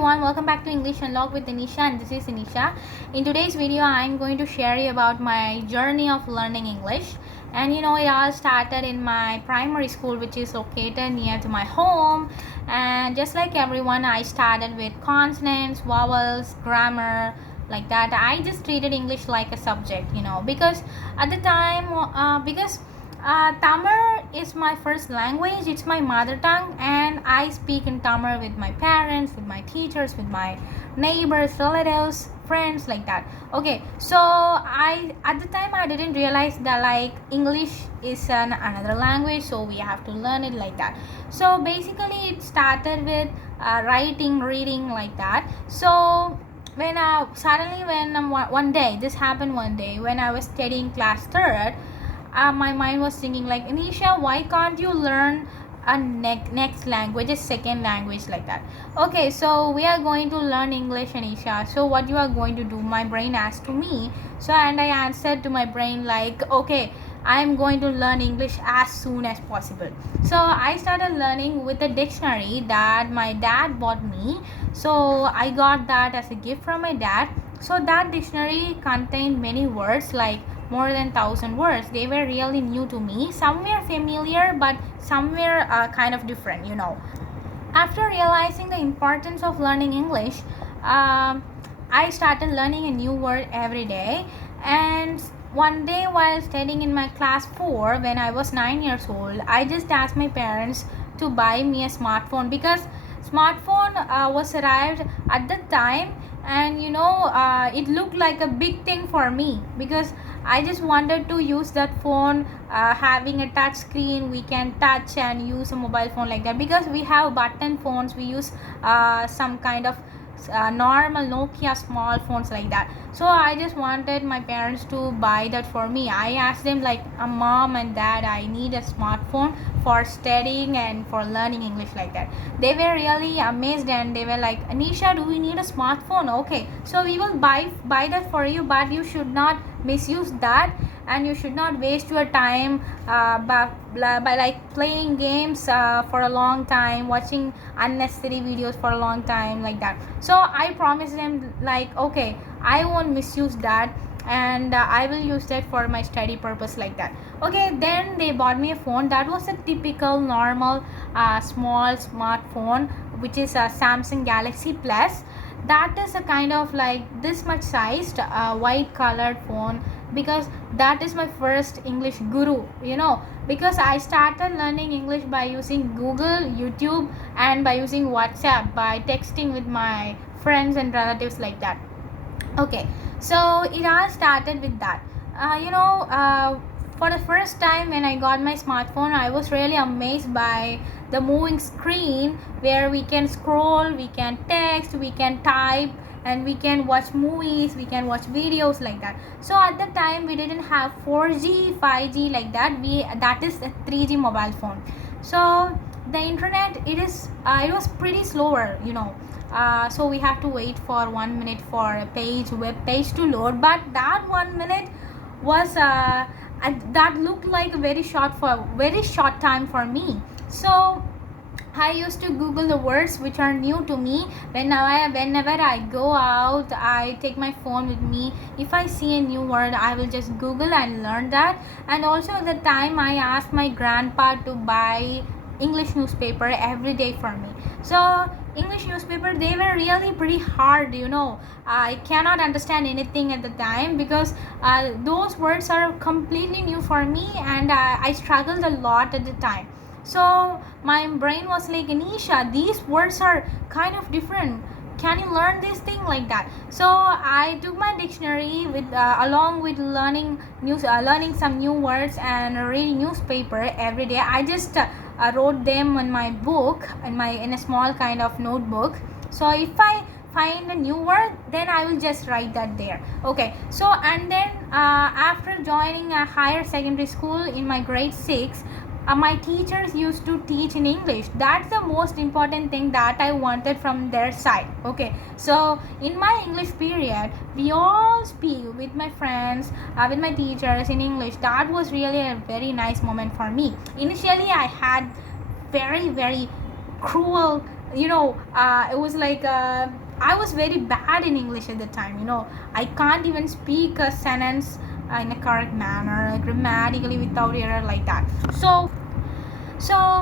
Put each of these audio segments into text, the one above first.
everyone, welcome back to English Unlocked with Anisha, and this is Anisha. In today's video, I'm going to share you about my journey of learning English. And it all started in my primary school, which is located near to my home. And just like everyone, I started with consonants, vowels, grammar, like that. I just treated English like a subject, because at the time, Tamil is my first language, it's my mother tongue, and I speak in Tamil with my parents, with my teachers, with my neighbors, relatives, friends, like that. Okay, so at the time I didn't realize that like English is another language, so we have to learn it like that. So basically it started with writing, reading, like that. So when suddenly when one day this happened, one day when I was studying class 3rd, my mind was thinking like, Anisha, why can't you learn a next language, a second language, like that? Okay, so we are going to learn English, Anisha, so what you are going to do? My brain asked to me. So and I answered to my brain like, okay, I'm going to learn English as soon as possible. So I started learning with a dictionary that my dad bought me. So I got that as a gift from my dad. So that dictionary contained many words, like more than 1,000 words. They were really new to me. Some were familiar, but some were kind of different. After realizing the importance of learning English, I started learning a new word every day. And one day while studying in my class 4, when I was 9 years old, I just asked my parents to buy me a smartphone, because smartphone was arrived at the time, and it looked like a big thing for me, because I just wanted to use that phone, having a touch screen, we can touch and use a mobile phone, like that, because we have button phones, we use some kind of normal Nokia small phones, like that. So I just wanted my parents to buy that for me. I asked them like, mom and dad, I need a smartphone for studying and for learning English, like that. They were really amazed, and they were like, Anisha, do we need a smartphone? Okay, so we will buy that for you, but you should not misuse that, and you should not waste your time by like playing games for a long time, watching unnecessary videos for a long time, like that. So I promised them like, okay, I won't misuse that, and I will use that for my study purpose, like that. Okay, then they bought me a phone that was a typical normal small smartphone, which is a Samsung Galaxy Plus. That is a kind of like this much sized white colored phone, because that is my first English guru, because I started learning English by using Google, YouTube, and by using WhatsApp, by texting with my friends and relatives, like that. Okay, so it all started with that. For the first time when I got my smartphone, I was really amazed by the moving screen, where we can scroll, we can text, we can type, and we can watch movies, we can watch videos, like that. So at the time we didn't have 4G 5G, like that. That is a 3G mobile phone. So the internet, it was pretty slower, so we have to wait for 1 minute for a web page to load. But that 1 minute was that looked like a very short time for me. So I used to Google the words which are new to me. Whenever I go out, I take my phone with me. If I see a new word, I will just Google and learn that. And also at the time, I asked my grandpa to buy English newspaper every day for me. So English newspaper, they were really pretty hard, I cannot understand anything at the time, because those words are completely new for me, and I struggled a lot at the time. So my brain was like, Anisha, these words are kind of different, can you learn this thing, like that? So I took my dictionary with along with learning some new words and reading newspaper every day. I just wrote them in my book, in a small kind of notebook. So if I find a new word, then I will just write that there. Okay, so and then after joining a higher secondary school in my grade 6, my teachers used to teach in English. That's the most important thing that I wanted from their side. Okay, so in my English period, we all speak with my friends, with my teachers in English. That was really a very nice moment for me. Initially, I had very cruel it was like I was very bad in English at the time. I can't even speak a sentence in a correct manner, grammatically, without error, like that. So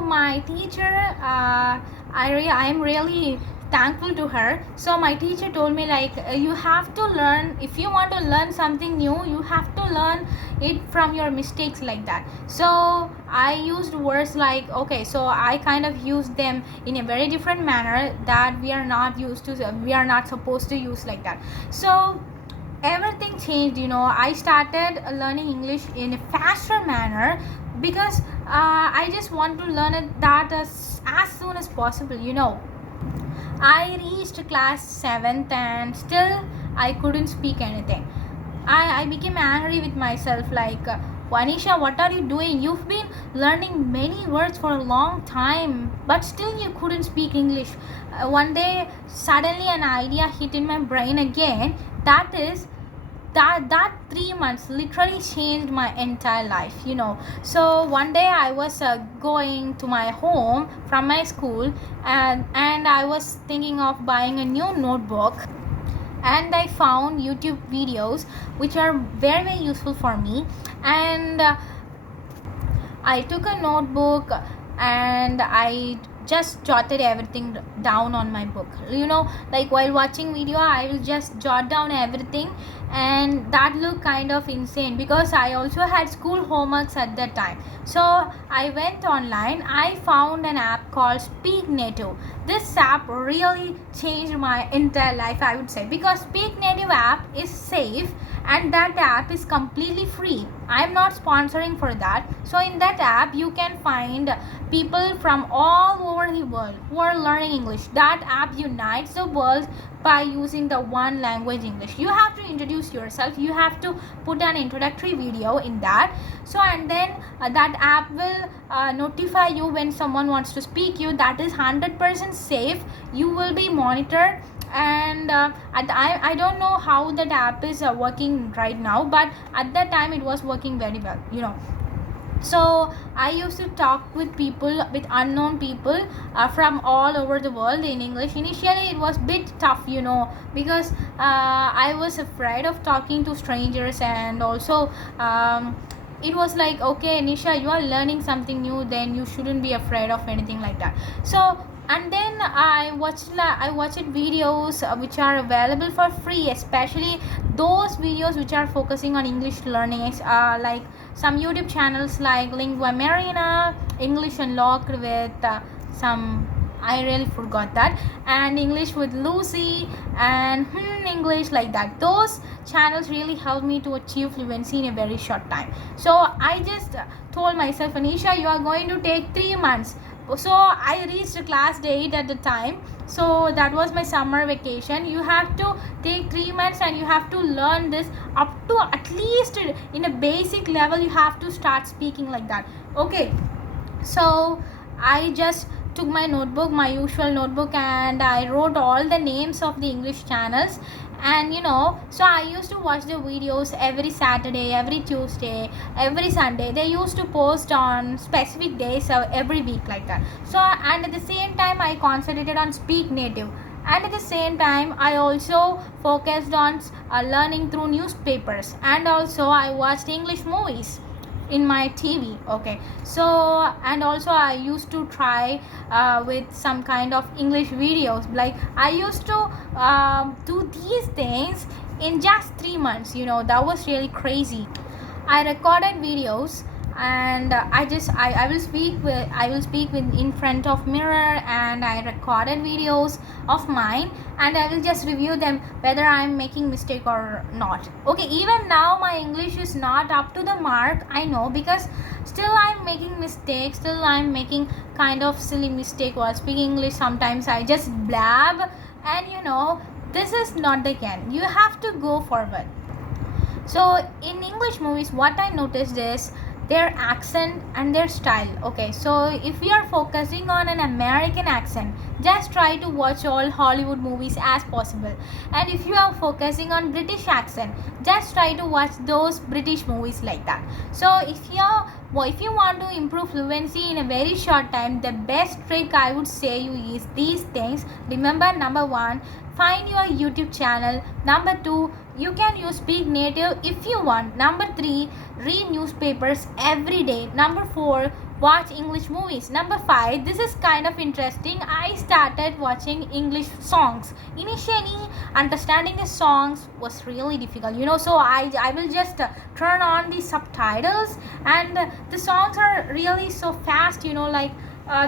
my teacher, I am really thankful to her. So my teacher told me, like, you have to learn, if you want to learn something new, you have to learn it from your mistakes, like that. So I used words like, okay, so I kind of used them in a very different manner that we are not used to, we are not supposed to use, like that. So everything changed. I started learning English in a faster manner because I just want to learn it that as soon as possible. I reached class 7th and still I couldn't speak anything. I became angry with myself, like, Anisha, what are you doing? You've been learning many words for a long time, but still you couldn't speak English. One day, suddenly an idea hit in my brain again. That is, that 3 months literally changed my entire life. So one day I was going to my home from my school, and I was thinking of buying a new notebook, and I found YouTube videos which are very, very useful for me. And I took a notebook and I just jotted everything down on my book. Like while watching video, I will just jot down everything, and that looked kind of insane because I also had school homeworks at that time. So I went online. I found an app called Speak Native. This app really changed my entire life, I would say, because Speak Native app is safe and that app is completely free. I am not sponsoring for that. So in that app you can find people from all over the world who are learning English. That app unites the world by using the one language, English. You have to introduce yourself, you have to put an introductory video in that. So and then that app will notify you when someone wants to speak you. That is 100% safe. You will be monitored. And I don't know how that app is working right now, but at that time it was working very well. So I used to talk with people, with unknown people from all over the world in English. Initially it was a bit tough, because I was afraid of talking to strangers, and also it was like, okay, Anisha, you are learning something new, then you shouldn't be afraid of anything, like that. So and then I watched videos which are available for free, especially those videos which are focusing on English learning, like some YouTube channels like Lingua Marina, English Unlocked with some, I really forgot that, and English with Lucy, and English, like that. Those channels really helped me to achieve fluency in a very short time. So I just told myself, Anisha, you are going to take 3 months. So I reached class 8 at the time. So that was my summer vacation. You have to take 3 months and you have to learn this up to at least in a basic level. You have to start speaking, like that. Okay, so I just took my notebook, my usual notebook, and I wrote all the names of the English channels. And so I used to watch the videos every Saturday, every Tuesday, every Sunday. They used to post on specific days every week, like that. So and at the same time I concentrated on Speak Native, and at the same time I also focused on learning through newspapers, and also I watched English movies in my TV. Okay, so and also I used to try with some kind of English videos. Like I used to do these things in just 3 months. That was really crazy. I recorded videos, and I will speak with in front of mirror, and I recorded videos of mine, and I will just review them whether I'm making mistake or not. Okay, even now my English is not up to the mark, I know, because still I'm making mistakes, still I'm making kind of silly mistake while speaking English. Sometimes I just blab, and this is not the end. You have to go forward. So in English movies, what I noticed is their accent and their style. Okay, so if we are focusing on an American accent, just try to watch all Hollywood movies as possible. And if you are focusing on British accent, just try to watch those British movies like that. So if you want to improve fluency in a very short time, the best trick I would say you is these things. Remember, number 1, find your YouTube channel. Number 2, you can use Speak Native if you want. Number 3, read newspapers every day. Number 4, watch English movies. Number 5, this is kind of interesting. I started watching English songs. Initially, understanding the songs was really difficult, so I will just turn on the subtitles, and the songs are really so fast,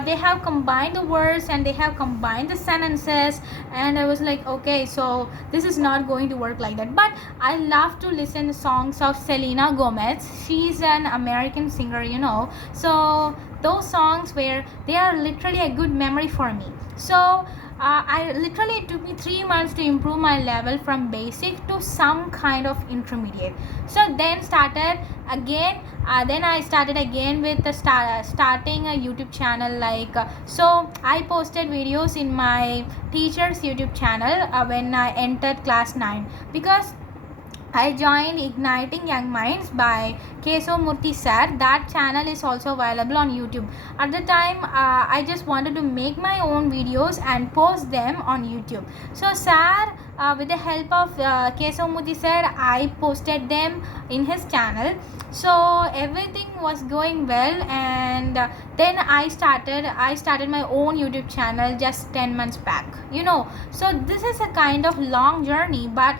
they have combined the words and they have combined the sentences, and I was like, okay, so this is not going to work like that. But I love to listen to songs of Selena Gomez. She's an American singer, so those songs where they are literally a good memory for me. So it took me 3 months to improve my level from basic to some kind of intermediate. So then I started again with starting a YouTube channel. So I posted videos in my teacher's YouTube channel when I entered class 9, because I joined Igniting Young Minds by Murthy sir. That channel is also available on YouTube. At the time, I just wanted to make my own videos and post them on YouTube. So sir, with the help of Murthy sir, I posted them in his channel. So everything was going well, and then I started my own YouTube channel just 10 months back. So this is a kind of long journey, but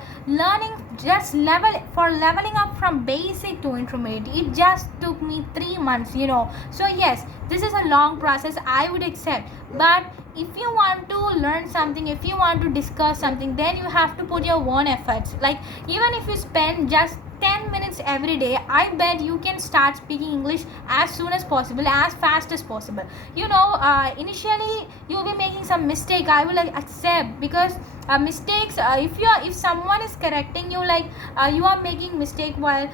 leveling up from basic to intermediate, it just took me 3 months. So yes, this is a long process, I would accept, but if you want to learn something, if you want to discuss something, then you have to put your own efforts. Even if you spend just 10 minutes every day, I bet you can start speaking English as soon as possible, as fast as possible. Initially you'll be making some mistake, I will accept, because mistakes, if someone is correcting you, you are making mistake while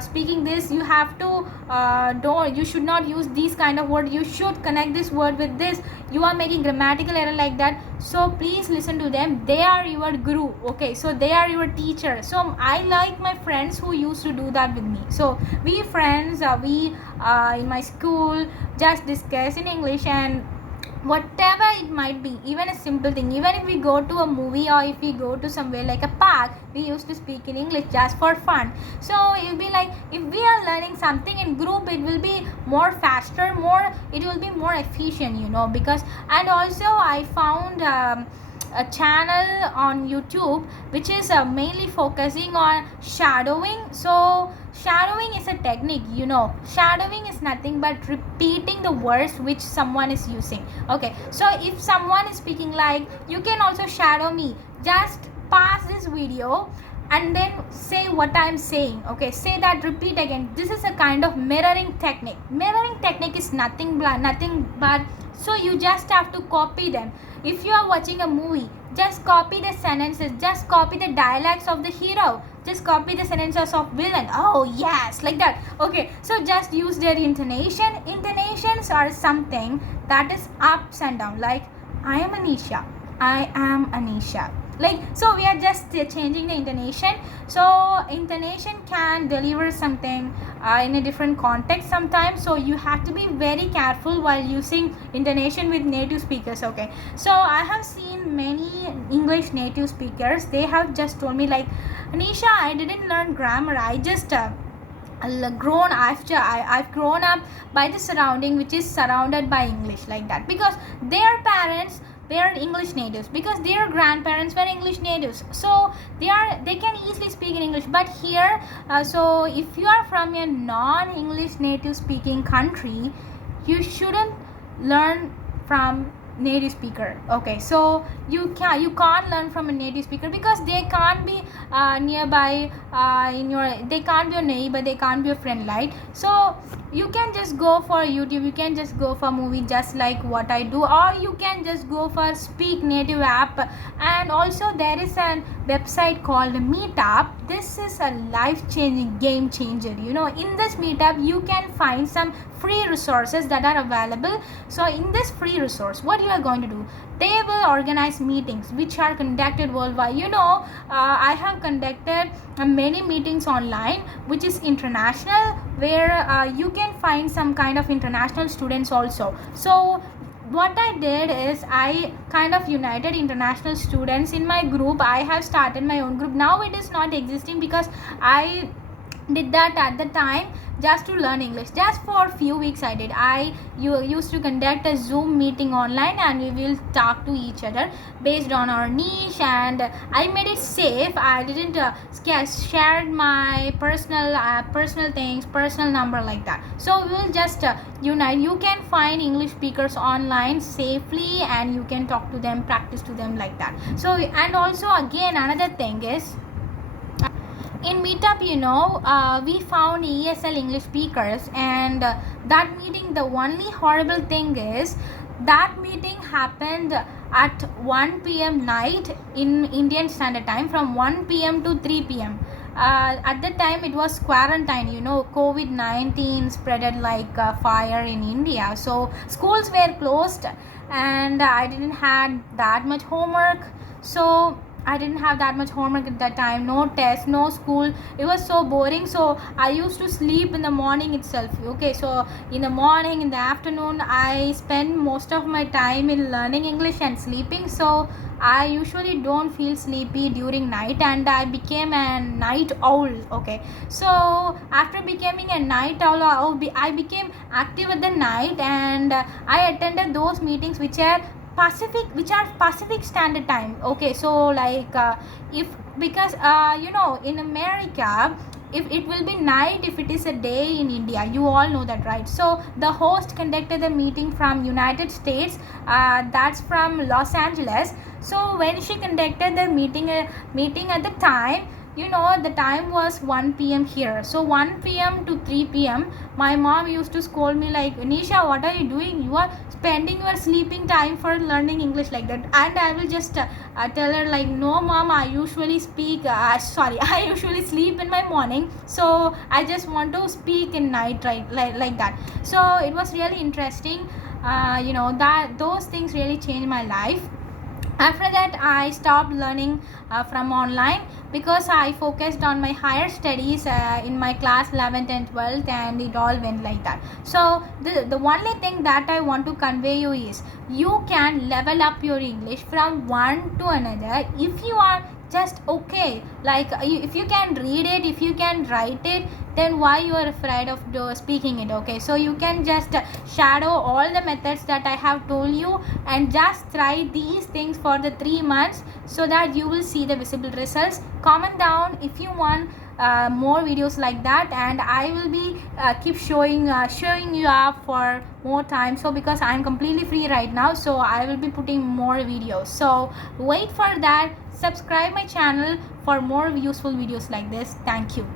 speaking this, you have to you should not use these kind of word, you should connect this word with this, you are making grammatical error like that. So please listen to them, they are your guru. Okay, so they are your teacher. So I like my friends who used to do that with me. So we friends, we in my school just discuss in English, and whatever it might be, even a simple thing, even if we go to a movie or if we go to somewhere like a park, we used to speak in English just for fun. So it will be like, if we are learning something in group, it will be more faster, it will be more efficient, because. And also I found a channel on YouTube which is mainly focusing on shadowing. So shadowing is a technique, shadowing is nothing but repeating the words which someone is using. Okay, so if someone is speaking, you can also shadow me, just pause this video and then say what I am saying. Okay, say that, repeat again. This is a kind of mirroring technique. Mirroring technique is nothing but, so you just have to copy them. If you are watching a movie, just copy the sentences, just copy the dialects of the hero, just copy the sentences of villain. Oh yes, like that. Okay, so just use their intonation. Intonations are something that is ups and down, like I am Anisha, I am Anisha. So we are just changing the intonation. So intonation can deliver something in a different context sometimes, so you have to be very careful while using intonation with native speakers. Okay, so I have seen many English native speakers, they have just told me, Anisha, I didn't learn grammar, I just I've grown up by the surrounding which is surrounded by English, like that, because their parents, they are English natives, because their grandparents were English natives, so they can easily speak in English. But here, so if you are from a non-English native speaking country, you shouldn't learn from native speaker. Okay, so you can't learn from a native speaker because they can't be nearby they can't be your neighbor, they can't be your friend, right? So you can just go for YouTube, you can just go for movie, just like what I do, or you can just go for Speak Native app. And also there is a website called Meetup. This is a life changing, game changer. In this Meetup you can find some free resources that are available. So in this free resource, what you are going to do, they will organize meetings which are conducted worldwide. I have conducted many meetings online which is international, where you can find some kind of international students also. So what I did is I kind of united international students in my group. I have started my own group. Now it is not existing because I did that at the time just to learn English. Just for a few weeks I did. You used to conduct a Zoom meeting online, and we will talk to each other based on our niche, and I made it safe. I didn't share my personal things, personal number, like that. So we will just unite. You can find English speakers online safely, and you can talk to them, practice to them, like that. So, and also again another thing is, in Meetup, we found ESL English speakers, and that meeting, the only horrible thing is that meeting happened at 1 p.m. night in Indian Standard Time, from 1 p.m. to 3 p.m. At that time it was quarantine. COVID-19 spreaded like fire in India, so schools were closed, and I didn't had that much homework. So I didn't have that much homework at that time, no test, no school. It was so boring. So I used to sleep in the morning itself. Okay, so in the morning, in the afternoon, I spend most of my time in learning English and sleeping. So I usually don't feel sleepy during night, and I became a night owl. Okay, so after becoming a night owl, I became active at the night, and I attended those meetings which are Pacific Standard Time. Okay, so like if because in America, if it will be night if it is a day in India, you all know that, right? So the host conducted the meeting from United States, that's from Los Angeles. So when she conducted the meeting at the time, the time was 1 p.m. here. So 1 p.m. to 3 p.m. my mom used to scold me like, Anisha, what are you doing? You are spending your sleeping time for learning English, like that. And I will just tell her like, no mom, I usually I usually sleep in my morning, so I just want to speak in night, right? Like that. So it was really interesting. That those things really changed my life. After that I stopped learning from online, because I focused on my higher studies in my class 11th and 12th, and it all went like that. So the only thing that I want to convey you is, you can level up your English from one to another if you are just okay. Like if you can read it, if you can write it, then why you are afraid of speaking it? Okay, so you can just shadow all the methods that I have told you, and just try these things for the 3 months, so that you will see the visible results. Comment down if you want more videos like that, and I will be keep showing you up for more time. So because I am completely free right now, so I will be putting more videos. So wait for that. Subscribe my channel for more useful videos like this. Thank you.